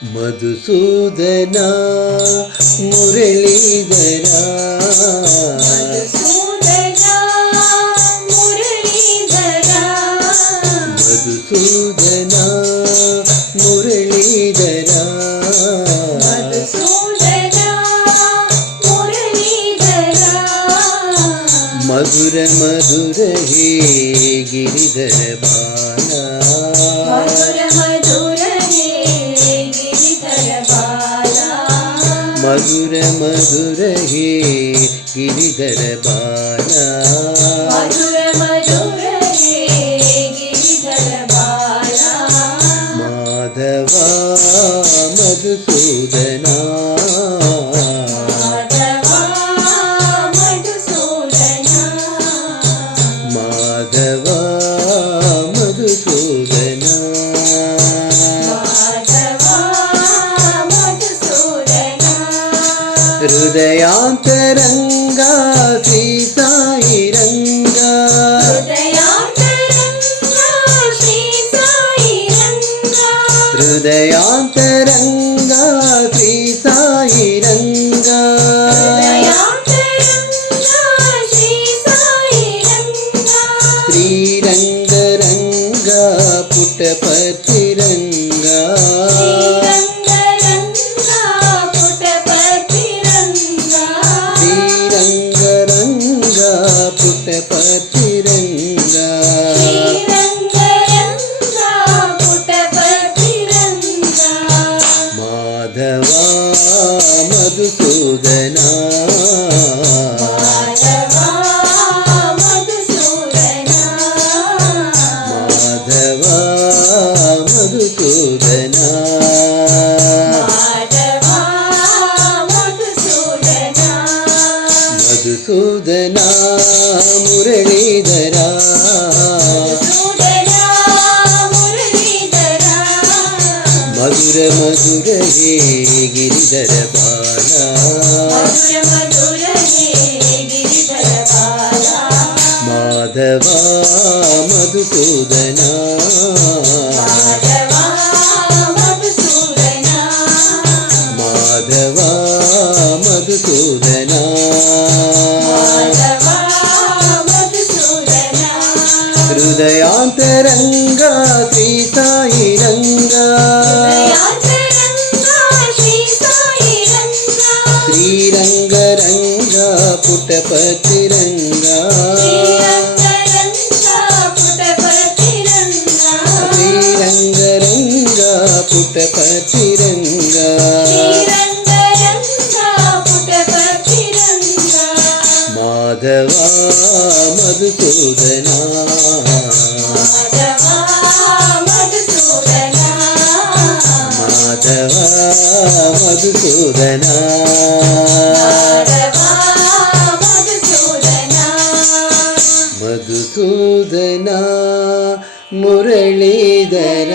Madhusudana Muralidhara Madhusudana Muralidhara మధుర మధుర హే Giridhara Bala మధుర మధుర హే Giridhara Bala Madhava Madhusudana Madhava Madhusudana హృదయాంతరంగా Shri Sai Ranga హృదయాంతరంగా Shri Sai Ranga Sriranga Ranga Puttaparthi Ranga Sriranga Ranga Puttaparthi Ranga Madhava Madhusudana Madhava Madhusudana Madhusudana Muralidhara మధుర మధుర హే Giridhara Bala Madhava Madhusudana Madhava Madhusudana హృదయాంతరంగా Shri Sai Ranga Sriranga Ranga Puttaparthi Ranga Sriranga Ranga Puttaparthi Ranga Madhava Madhusudana Madhava Madhusudana Madhusudana Muralidhara